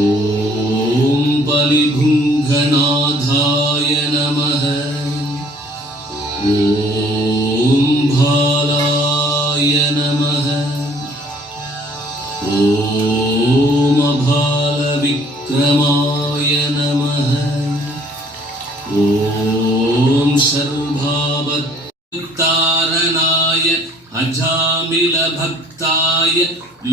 ஓம் பலிபுங்கநாதாய நமः. ஓம் பாலாய நமः. ஓம் அபால விக்ரமாய நமः. ஓம் சர்வாபத்தாரணாய அஜாமில பக்தாய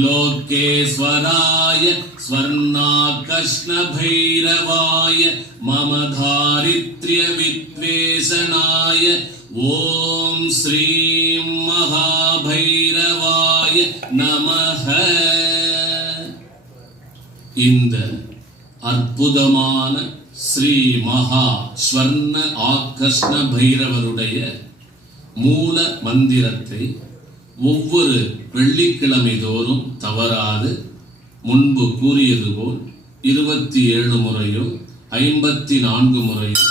லோகேஸ்வராய ஸ்வர்ணாகர்ஷ்ண பைரவாய மம தாரித்ர்ய வித்வேஷனாய ஓம் ஸ்ரீம் மகாபைரவாய நமஹ. இந்த அற்புதமான ஸ்ரீ மகா ஸ்வர்ண ஆகர்ஷ்ண பைரவருடைய மூல மந்திரத்தை ஒவ்வொரு வெள்ளிக்கிழமை தோறும் தவறாது முன்பு கூறியது போல் 27 முறையோ 54 முறையோ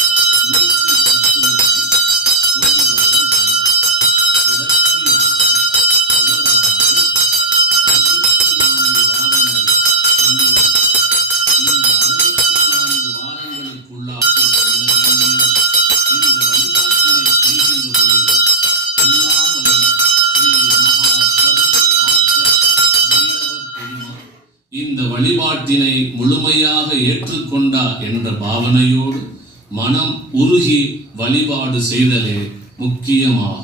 இந்த வழிபாட்டினை முழுமையாக ஏற்றுக்கொண்டார் என்ற பாவனையோடு மனம் உருகி வழிபாடு செய்தலே முக்கியமாகும்.